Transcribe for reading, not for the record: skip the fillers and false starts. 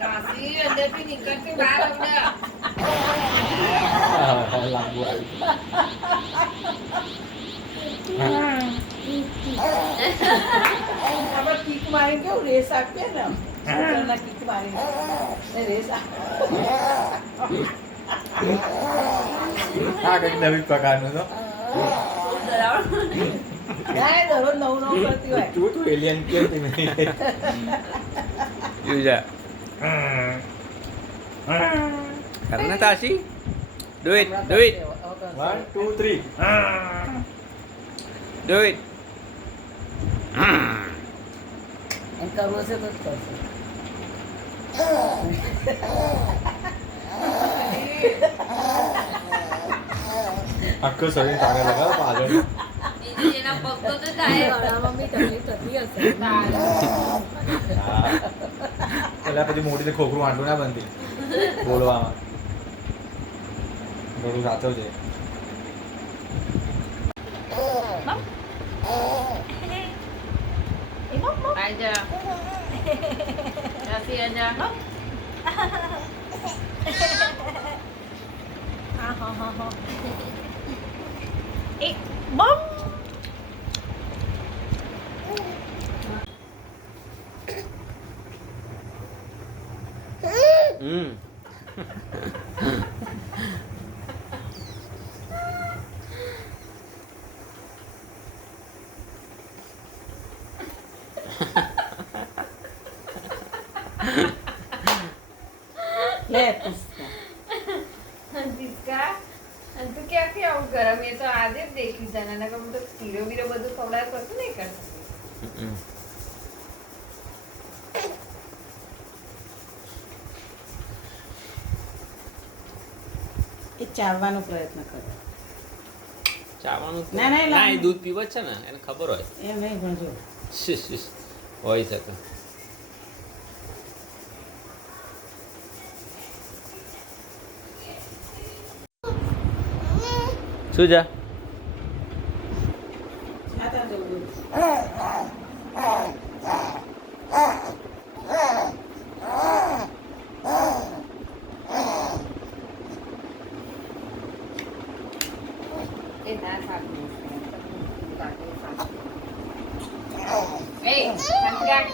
કાશી અંદરથી નીકળતી બહાર અમને લાંબુ આવ્યું. આપણે કિક મારી કેવું રેસ આપીએ ને સ્કૂટરના કિક મારી રેસ આ કંઈક નવી પ્રકારનું તો ના દરરોજ નવું નવું કરતી હોય તું એલિયન કેમ તમે યુજા કરના Tashi do it 1 2 3 do it એમ કરવું હશે તો જ કરશે આખું શરીર તારે લગાવો પાછળ બીજી એના પગ તો થાય ગળામાં બી તકલીફ થતી હશે હા પેલા પછી મોટી ખોખરું આંટું ના બનતી બોલવામાં થોડું સાચો છે આજા કાશી આજા લે પુષ્પા जिसका तू क्या क्या आउट करा मैं तो आधे देखी जाना ना कम तो हीरो वीरो બધું ખવડાવ કરતું નહીં કરતું એ ચાવવાનો પ્રયત્ન કરે ચાવાનું ના, ના, ના એ દૂધ પીવે જ છે ને એને ખબર હોય એમ નહીં પણ જો શિશ શિશ હોય શકે શું જા આ તાર જવું એ ના સાચું એ સંસ્કાર